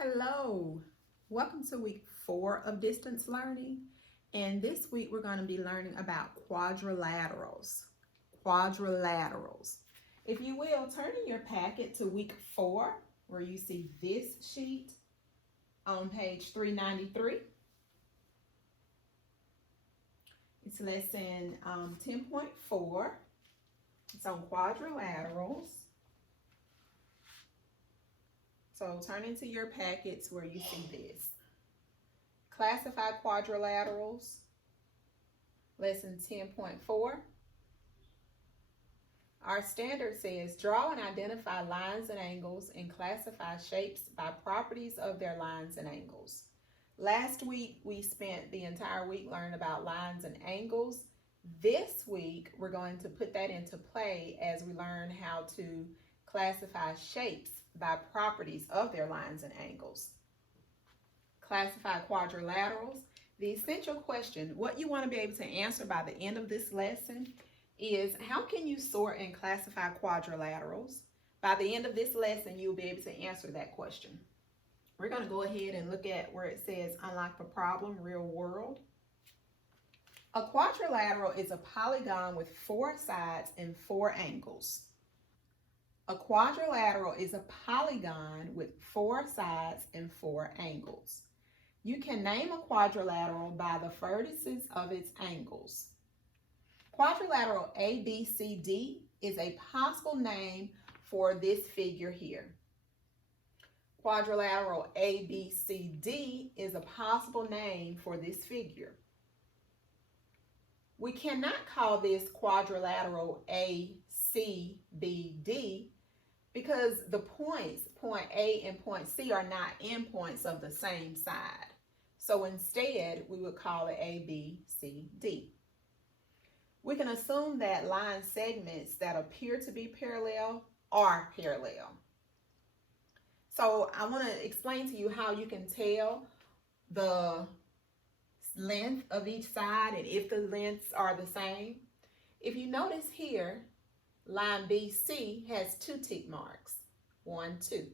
Hello, welcome to week 4 of distance learning, and this week we're going to be learning about quadrilaterals. If you will, turn in your packet to week 4 where you see this sheet on page 393. It's lesson 10.4. It's on quadrilaterals. So turn into your packets where you see this. Classify quadrilaterals, lesson 10.4. Our standard says, draw and identify lines and angles and classify shapes by properties of their lines and angles. Last week, we spent the entire week learning about lines and angles. This week, we're going to put that into play as we learn how to classify shapes by properties of their lines and angles. Classify quadrilaterals. The essential question, what you want to be able to answer by the end of this lesson is, how can you sort and classify quadrilaterals? By the end of this lesson, you'll be able to answer that question. We're going to go ahead and look at where it says, unlike the problem, real world. A quadrilateral is a polygon with 4 sides and 4 angles. A quadrilateral is a polygon with 4 sides and 4 angles. You can name a quadrilateral by the vertices of its angles. Quadrilateral ABCD is a possible name for this figure here. Quadrilateral ABCD is a possible name for this figure. We cannot call this quadrilateral ACBD because the points, point A and point C, are not endpoints of the same side. So instead, we would call it ABCD. We can assume that line segments that appear to be parallel are parallel. So I want to explain to you how you can tell the length of each side and if the lengths are the same. If you notice here, line BC has 2 tick marks, 1, 2.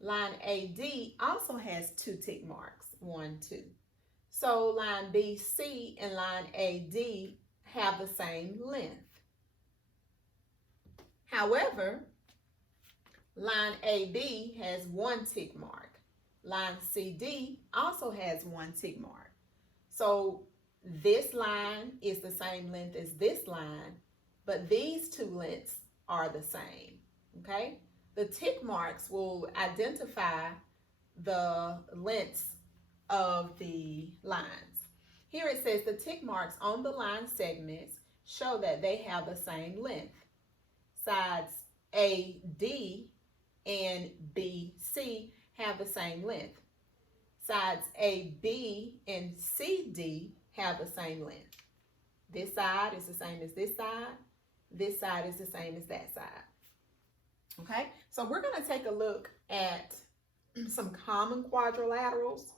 Line AD also has 2 tick marks, 1, 2. So line BC and line AD have the same length. However, line AB has 1 tick mark. Line CD also has 1 tick mark. So this line is the same length as this line, but these 2 lengths are the same, okay? The tick marks will identify the lengths of the lines. Here it says the tick marks on the line segments show that they have the same length. Sides AD and BC have the same length. Sides AB and CD have the same length. This side is the same as this side. This side is the same as that side. Okay, so we're going to take a look at some common quadrilaterals.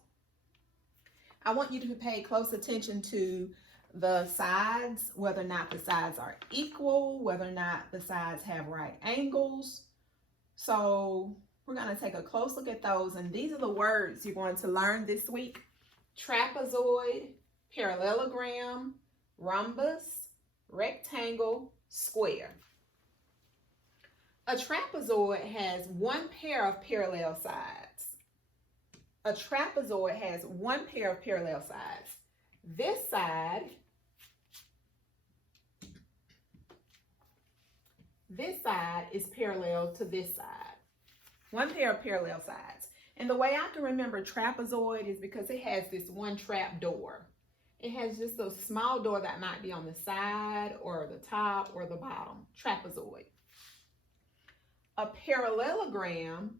I want you to pay close attention to the sides, whether or not the sides are equal, whether or not the sides have right angles. So we're going to take a close look at those, and these are the words you're going to learn this week: trapezoid, parallelogram, rhombus, rectangle, square. A trapezoid has 1 pair of parallel sides. A trapezoid has 1 pair of parallel sides. This side is parallel to this side. 1 pair of parallel sides. And the way I can remember trapezoid is because it has this one trap door. It has just a small door that might be on the side or the top or the bottom. Trapezoid. A parallelogram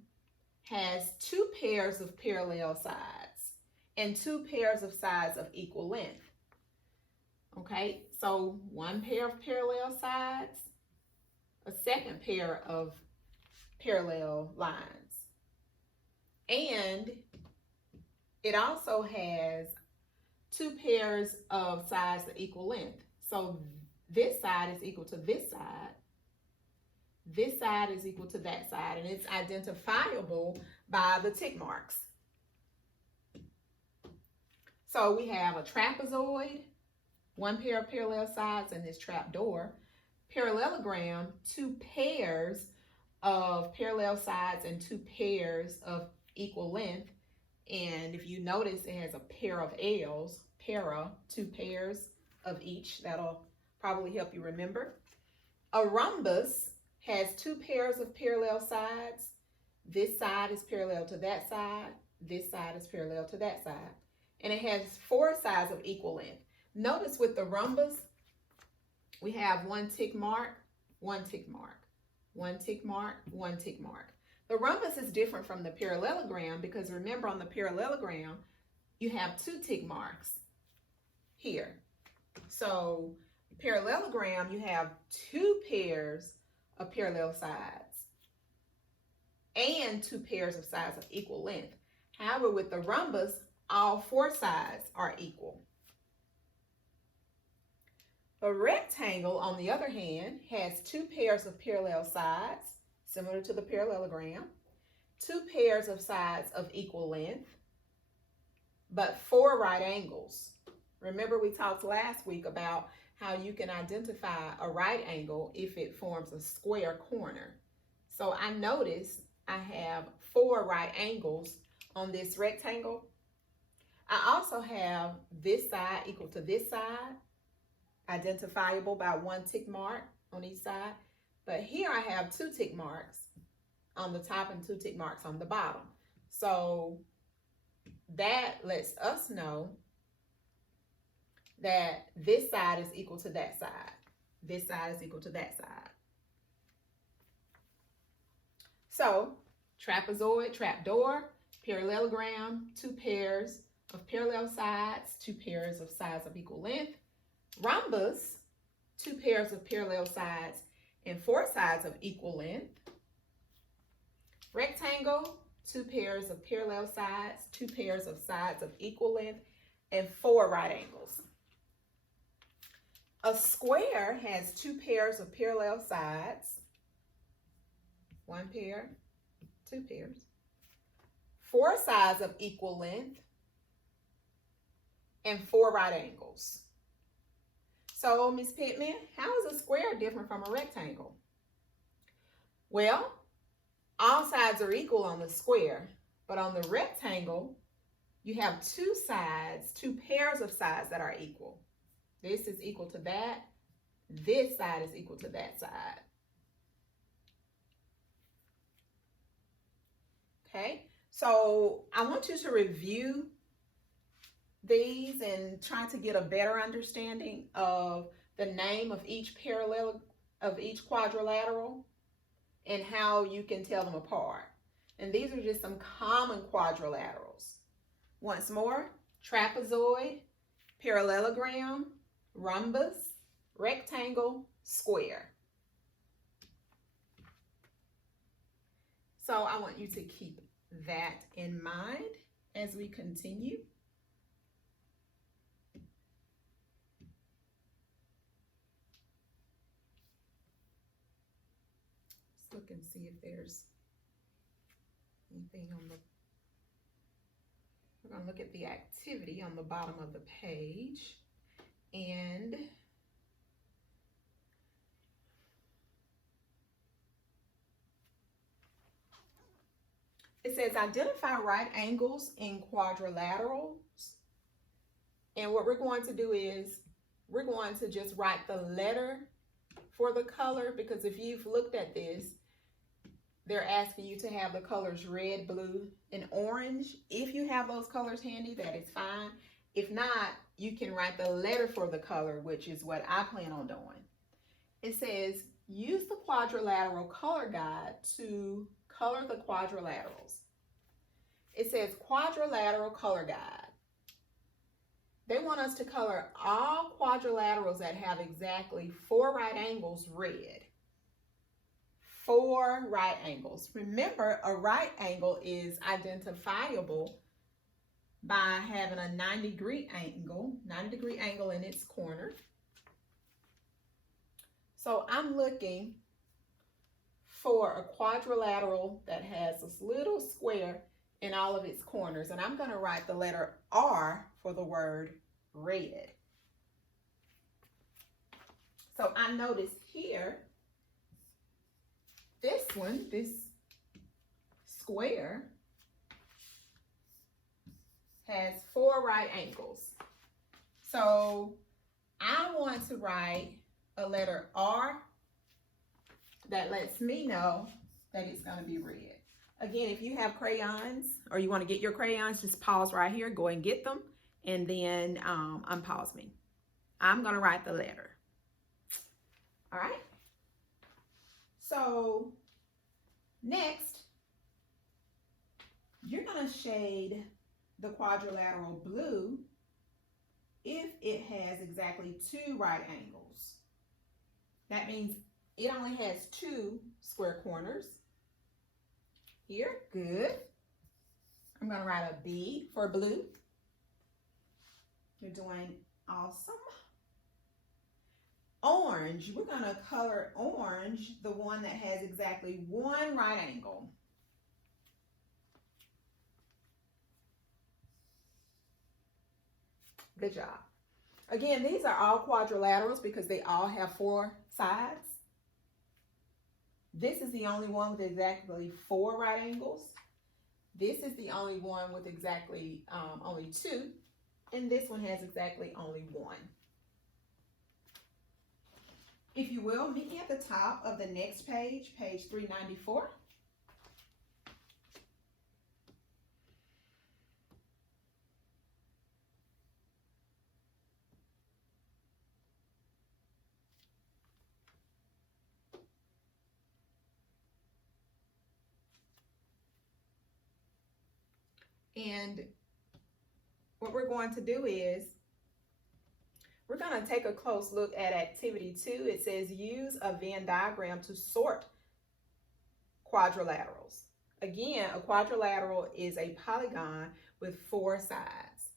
has 2 pairs of parallel sides and 2 pairs of sides of equal length. Okay, so 1 pair of parallel sides, a 2nd pair of parallel lines. And it also has 2 pairs of sides of equal length. So this side is equal to this side. this side is equal to that side, and it's identifiable by the tick marks. So we have a trapezoid, one pair of parallel sides, and this trapdoor. Parallelogram, two pairs of parallel sides and two pairs of equal length. And if you notice, it has a pair of L's, para, two pairs of each. That'll probably help you remember. A rhombus has two pairs of parallel sides. This side is parallel to that side. This side is parallel to that side. And it has four sides of equal length. Notice with the rhombus, we have one tick mark, one tick mark, one tick mark, one tick mark. The rhombus is different from the parallelogram because remember on the parallelogram, you have two tick marks here. So parallelogram, you have two pairs of parallel sides and two pairs of sides of equal length. However, with the rhombus, all four sides are equal. A rectangle, on the other hand, has two pairs of parallel sides, similar to the parallelogram, two pairs of sides of equal length, but four right angles. Remember we talked last week about how you can identify a right angle if it forms a square corner. So I notice I have four right angles on this rectangle. I also have this side equal to this side, identifiable by one tick mark on each side. But here I have two tick marks on the top and two tick marks on the bottom. So that lets us know that this side is equal to that side. This side is equal to that side. So trapezoid, trapdoor, parallelogram, two pairs of parallel sides, two pairs of sides of equal length. Rhombus, two pairs of parallel sides and four sides of equal length. Rectangle, two pairs of parallel sides, two pairs of sides of equal length, and four right angles. A square has two pairs of parallel sides, one pair, two pairs, four sides of equal length, and four right angles. So, Ms. Pittman, how is a square different from a rectangle? Well, all sides are equal on the square, but on the rectangle, you have two sides, two pairs of sides that are equal. This is equal to that. This side is equal to that side. Okay, so I want you to review these and try to get a better understanding of the name of each quadrilateral and how you can tell them apart. And these are just some common quadrilaterals. Once more, trapezoid, parallelogram, rhombus, rectangle, square. So I want you to keep that in mind as we continue. Look and see if there's anything on the, we're going to look at the activity on the bottom of the page, and it says identify right angles in quadrilaterals. And what we're going to do is we're going to just write the letter for the color, because if you've looked at this, they're asking you to have the colors red, blue, and orange. If you have those colors handy, that is fine. If not, you can write the letter for the color, which is what I plan on doing. It says, use the quadrilateral color guide to color the quadrilaterals. It says quadrilateral color guide. They want us to color all quadrilaterals that have exactly four right angles red. Four right angles. Remember, a right angle is identifiable by having a 90-degree angle in its corner. So I'm looking for a quadrilateral that has this little square in all of its corners. And I'm going to write the letter R for the word red. So I notice here, this one, this square, has 4 right angles. So I want to write a letter R that lets me know that it's going to be red. Again, if you have crayons or you want to get your crayons, just pause right here, go and get them, and then unpause me. I'm going to write the letter. All right. So next, you're going to shade the quadrilateral blue if it has exactly 2 right angles. That means it only has 2 square corners. Here, good. I'm going to write a B for blue. You're doing awesome. Orange, we're going to color orange the one that has exactly 1 right angle. Good job. Again, these are all quadrilaterals because they all have 4 sides. This is the only one with exactly 4 right angles. This is the only one with exactly only 2. And this one has exactly only 1. If you will, meet me at the top of the next page, page 394. And what we're going to do is we're going to take a close look at activity 2. It says use a Venn diagram to sort quadrilaterals. Again, a quadrilateral is a polygon with 4 sides.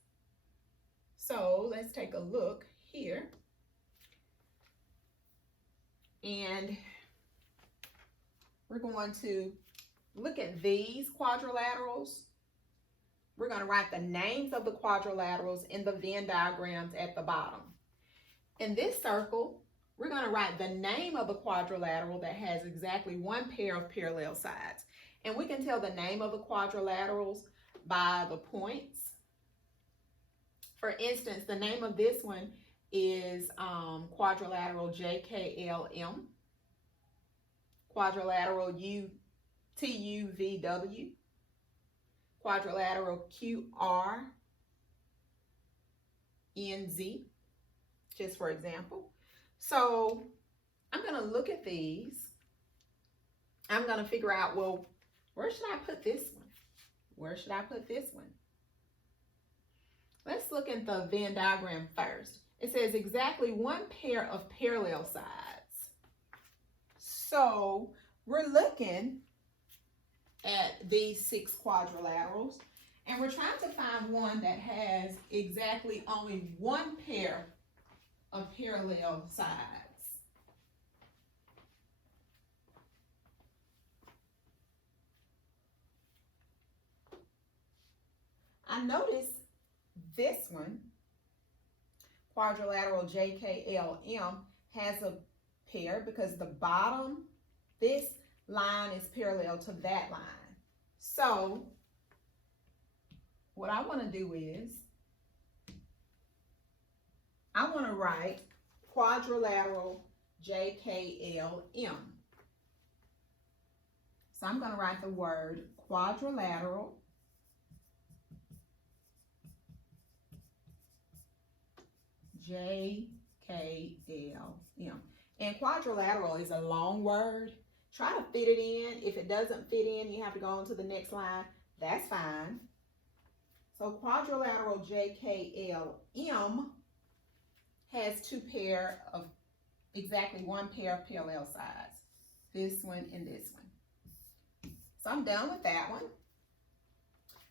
So let's take a look here. And we're going to look at these quadrilaterals. We're going to write the names of the quadrilaterals in the Venn diagrams at the bottom. In this circle, we're going to write the name of the quadrilateral that has exactly 1 pair of parallel sides. And we can tell the name of the quadrilaterals by the points. For instance, the name of this one is quadrilateral JKLM, quadrilateral TUVW, quadrilateral QRNZ, just for example. So I'm going to look at these. I'm going to figure out, well, where should I put this one? Where should I put this one? Let's look at the Venn diagram first. It says exactly 1 pair of parallel sides. So we're looking at these 6 quadrilaterals, and we're trying to find one that has exactly only 1 pair of parallel sides. I notice this one, quadrilateral JKLM, has a pair because the bottom, this line is parallel to that line. So what I want to do is I want to write quadrilateral JKLM. So I'm going to write the word quadrilateral JKLM. And quadrilateral is a long word. Try to fit it in. If it doesn't fit in, you have to go on to the next line. That's fine. So quadrilateral JKLM has 2 pair of exactly 1 pair of parallel sides. This one and this one. So I'm done with that one.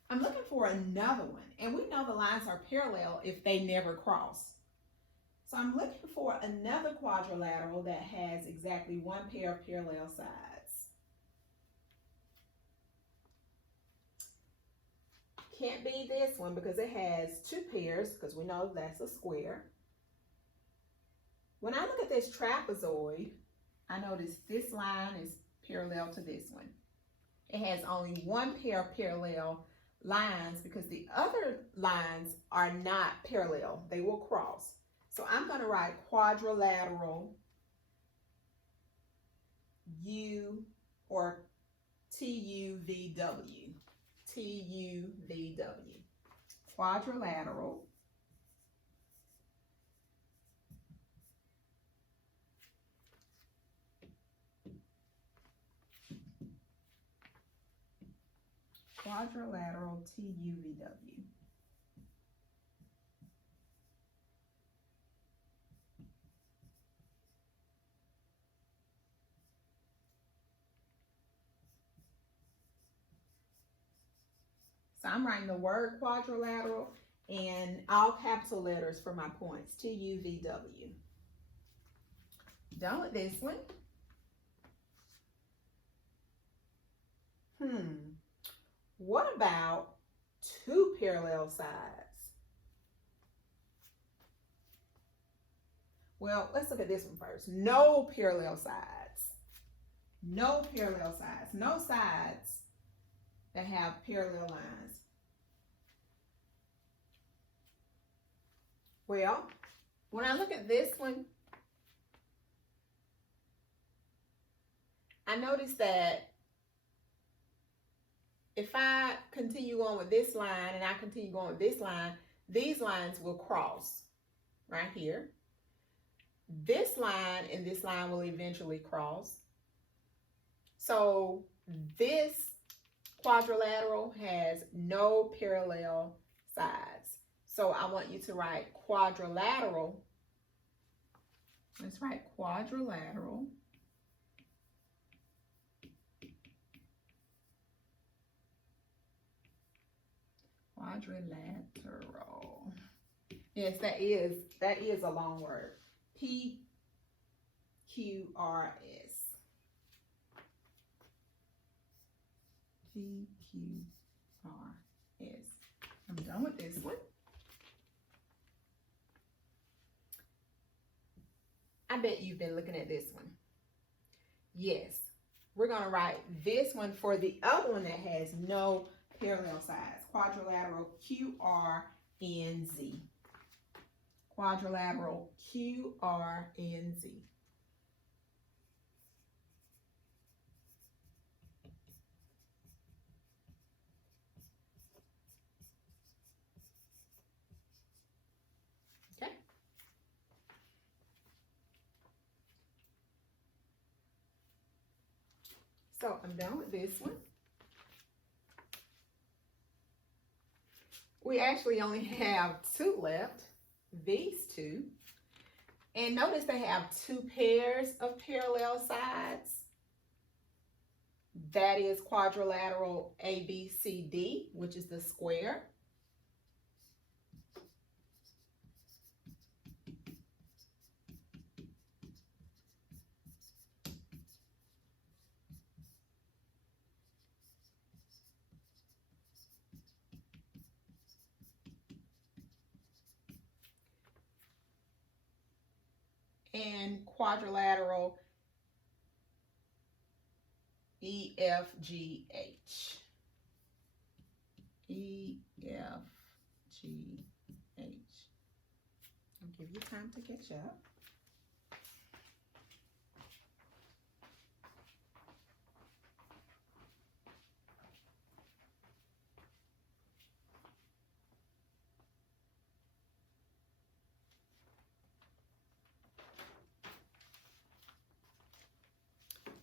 I'm looking for another one. And we know the lines are parallel if they never cross. So I'm looking for another quadrilateral that has exactly 1 pair of parallel sides. can't be this one because it has two pairs, because we know that's a square. When I look at this trapezoid, I notice this line is parallel to this one. It has only one pair of parallel lines because the other lines are not parallel. They will cross. So I'm going to write quadrilateral U or TUVW. TUVW. Quadrilateral. Quadrilateral TUVW. So I'm writing the word quadrilateral and all capital letters for my points. TUVW. Done with this one. What about two parallel sides? Well, let's look at this one first. No parallel sides. No parallel sides. No sides that have parallel lines. Well, when I look at this one, I notice that if I continue on with this line and I continue going with this line, these lines will cross right here. This line and this line will eventually cross. So this quadrilateral has no parallel sides. So I want you to write quadrilateral. Let's write quadrilateral. Quadrilateral. Yes, that is a long word. PQRS. PQRS. I'm done with this one. I bet you've been looking at this one. Yes, we're going to write this one for the other one that has no parallel sides. Quadrilateral QRNZ. Quadrilateral QRNZ. Okay. So I'm done with this one. We actually only have two left, these two. And notice they have two pairs of parallel sides. That is quadrilateral ABCD, which is the square. And quadrilateral EFGH. EFGH. I'll give you time to catch up.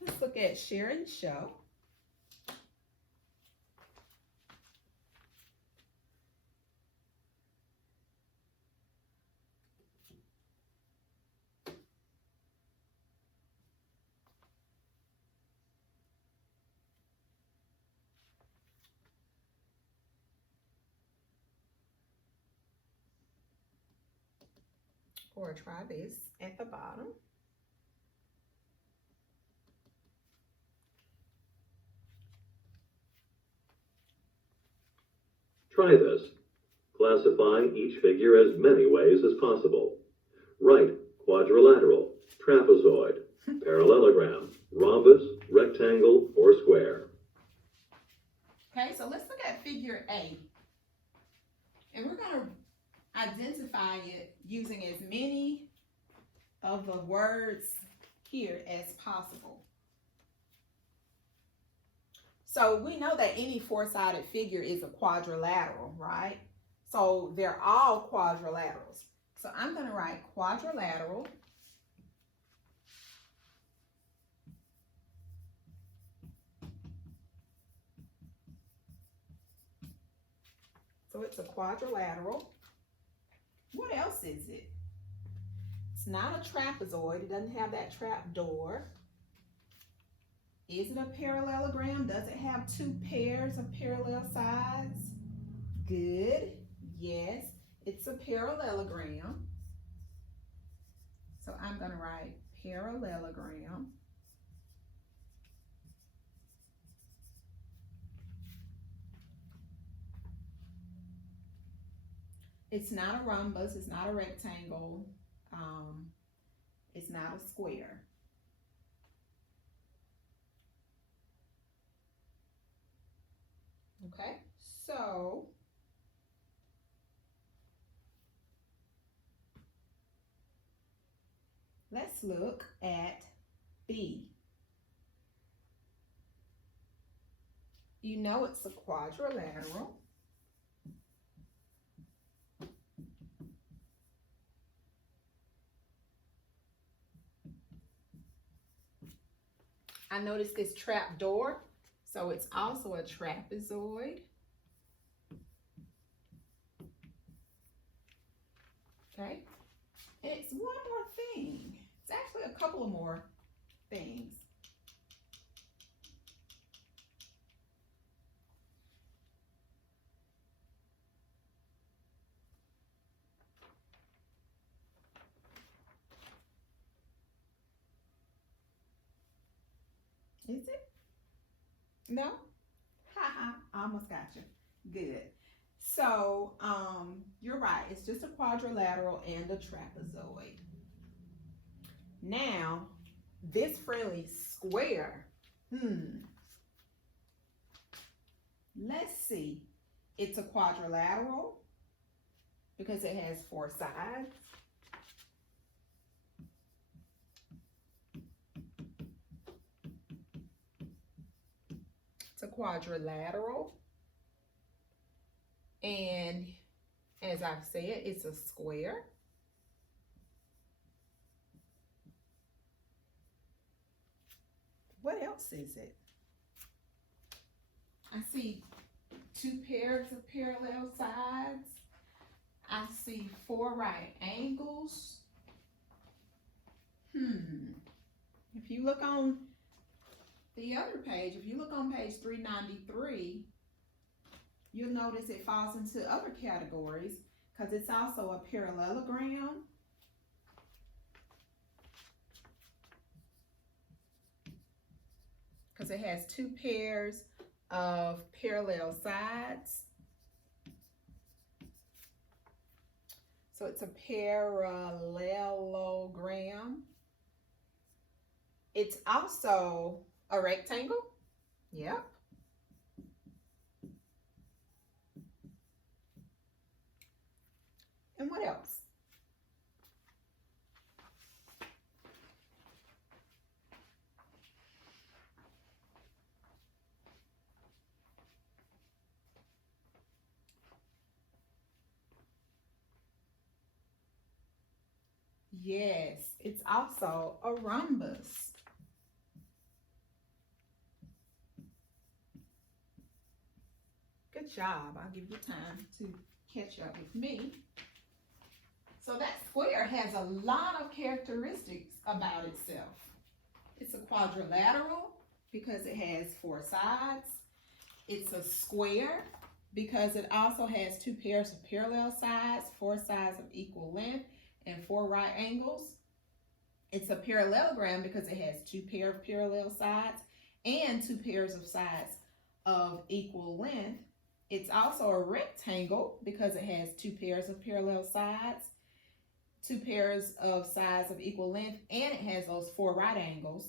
Let's look at share and show. Or try this at the bottom. Try this. Classify each figure as many ways as possible. Write quadrilateral, trapezoid, parallelogram, rhombus, rectangle, or square. Okay, so let's look at figure A. And we're going to identify it using as many of the words here as possible. So we know that any four-sided figure is a quadrilateral, right? So they're all quadrilaterals. So I'm going to write quadrilateral. So it's a quadrilateral. What else is it? It's not a trapezoid. It doesn't have that trap door. Is it a parallelogram? Does it have two pairs of parallel sides? Good. Yes, it's a parallelogram. So I'm going to write parallelogram. It's not a rhombus. It's not a rectangle. It's not a square. Okay, so let's look at B. You know it's a quadrilateral. I noticed this trap door, so it's also a trapezoid. Okay, and it's one more thing. It's actually a couple of more things. Is it? No? Haha, almost got you. Good. So, you're right. It's just a quadrilateral and a trapezoid. Now, this friendly square, let's see. It's a quadrilateral because it has four sides. It's a quadrilateral. And as I've said, it's a square. What else is it? I see two pairs of parallel sides. I see four right angles. If you look on the other page, if you look on page 393, you'll notice it falls into other categories because it's also a parallelogram. Because it has two pairs of parallel sides. So it's a parallelogram. It's also a rectangle. Yep. And what else? Yes, it's also a rhombus. Good job. I'll give you time to catch up with me. So that square has a lot of characteristics about itself. It's a quadrilateral because it has four sides. It's a square because it also has two pairs of parallel sides, four sides of equal length, and four right angles. It's a parallelogram because it has two pairs of parallel sides and two pairs of sides of equal length. It's also a rectangle because it has two pairs of parallel sides, two pairs of sides of equal length, and it has those 4 right angles.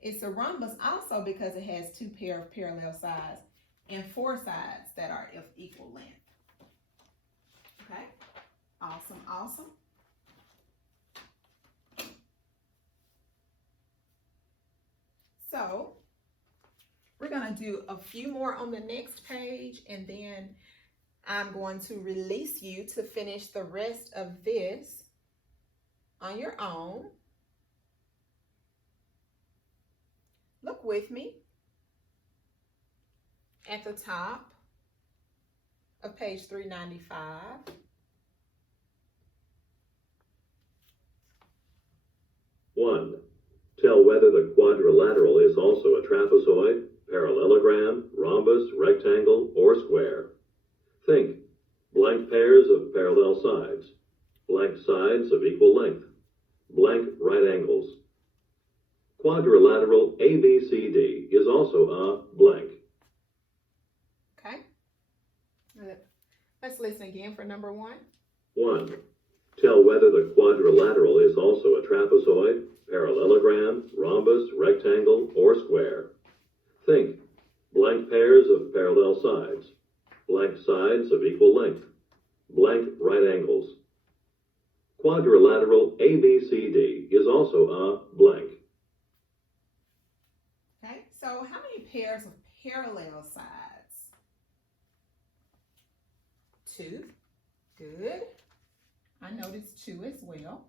It's a rhombus also because it has two pair of parallel sides and 4 sides that are of equal length. Okay, awesome, awesome. So we're going to do a few more on the next page, and then I'm going to release you to finish the rest of this on your own. Look with me at the top of page 395. One, tell whether the quadrilateral is also a trapezoid, parallelogram, rhombus, rectangle, or square. Think, blank pairs of parallel sides, blank sides of equal length, blank right angles. Quadrilateral ABCD is also a blank. Okay, let's listen again for number 1. 1. Tell whether the quadrilateral is also a trapezoid, parallelogram, rhombus, rectangle, or square. Think, blank pairs of parallel sides, blank sides of equal length, blank right angles. Quadrilateral ABCD is also a blank. Okay, so how many pairs of parallel sides? 2. Good. I noticed 2 as well.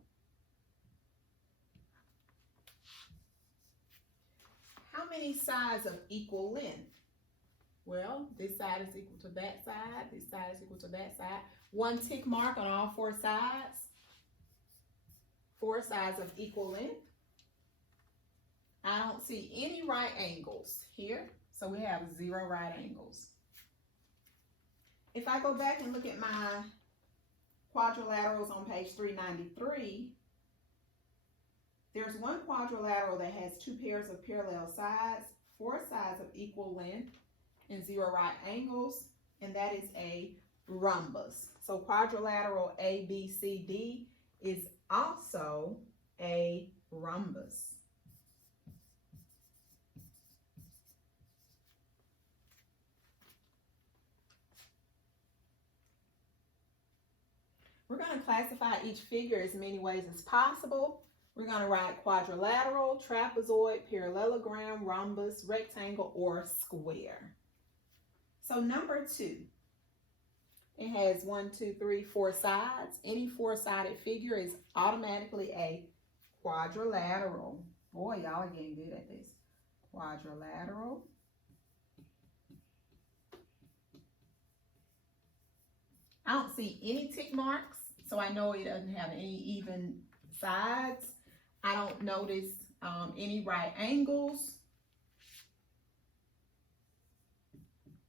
How many sides of equal length? Well, this side is equal to that side. This side is equal to that side. 1 tick mark on all 4 sides. 4 sides of equal length. I don't see any right angles here, so we have 0 right angles. If I go back and look at my quadrilaterals on page 393, there's one quadrilateral that has 2 pairs of parallel sides, 4 sides of equal length, and 0 right angles, and that is a rhombus. So quadrilateral ABCD is also a rhombus. We're going to classify each figure as many ways as possible. We're going to write quadrilateral, trapezoid, parallelogram, rhombus, rectangle, or square. So number 2, it has 1, 2, 3, 4 sides. Any 4-sided figure is automatically a quadrilateral. Boy, y'all are getting good at this. Quadrilateral. I don't see any tick marks, so I know it doesn't have any even sides. I don't notice any right angles.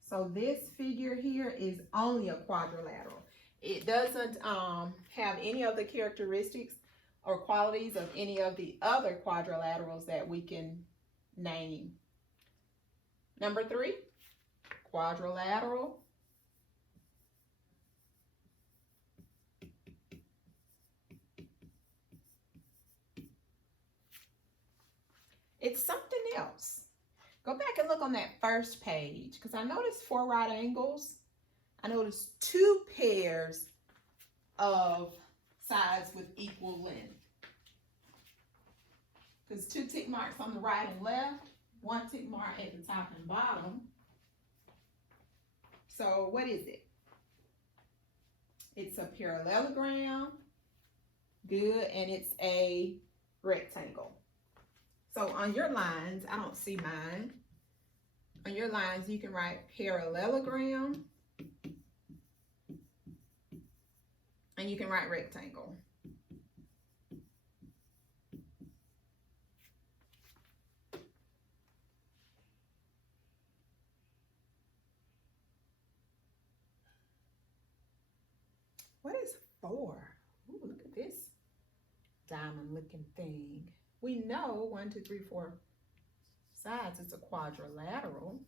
So this figure here is only a quadrilateral. It doesn't have any of the characteristics or qualities of any of the other quadrilaterals that we can name. Number 3, quadrilateral. It's something else. Go back and look on that first page, because I noticed 4 right angles. I noticed 2 pairs of sides with equal length. Because 2 tick marks on the right and left, 1 tick mark at the top and bottom. So what is it? It's a parallelogram. Good, and it's a rectangle. So on your lines, I don't see mine. On your lines, you can write parallelogram, and you can write rectangle. What is 4? Ooh, look at this diamond looking thing. We know 1, 2, 3, 4 sides, it's a quadrilateral.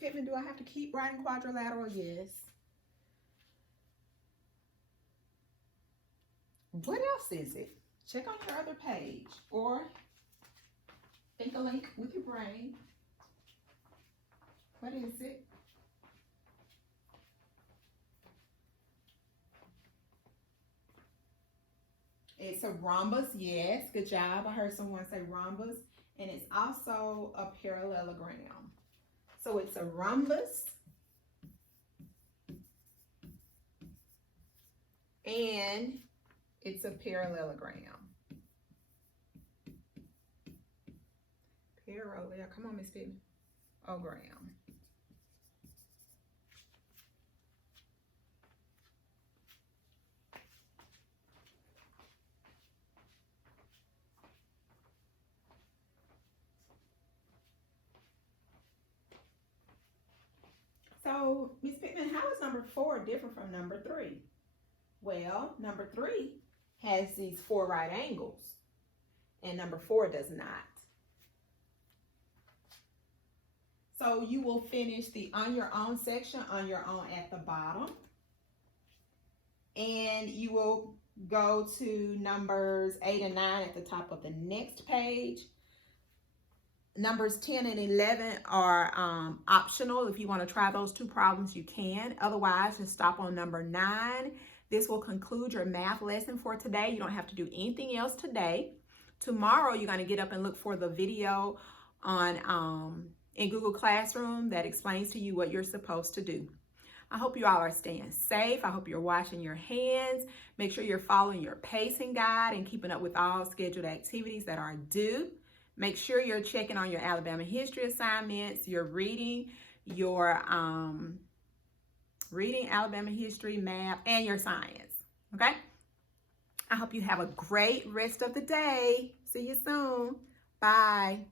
Pittman, do I have to keep writing quadrilateral? Yes. What else is it? Check on your other page or think a link with your brain. What is it? It's a rhombus, yes, good job. I heard someone say rhombus, and it's also a parallelogram. So it's a rhombus and it's a parallelogram. Parallel, come on, Miss Pittman. Ogram. So, Ms. Pittman, how is number 4 different from number 3? Well, number 3 has these 4 right angles, and number 4 does not. So you will finish the on your own section on your own at the bottom, and you will go to numbers 8 and 9 at the top of the next page. Numbers 10 and 11 are optional. If you want to try those 2 problems, you can. Otherwise, just stop on number 9. This will conclude your math lesson for today. You don't have to do anything else today. Tomorrow, you're going to get up and look for the video on in Google Classroom that explains to you what you're supposed to do. I hope you all are staying safe. I hope you're washing your hands. Make sure you're following your pacing guide and keeping up with all scheduled activities that are due. Make sure you're checking on your Alabama history assignments, your reading, your Alabama history, math, and your science, okay? I hope you have a great rest of the day. See you soon. Bye.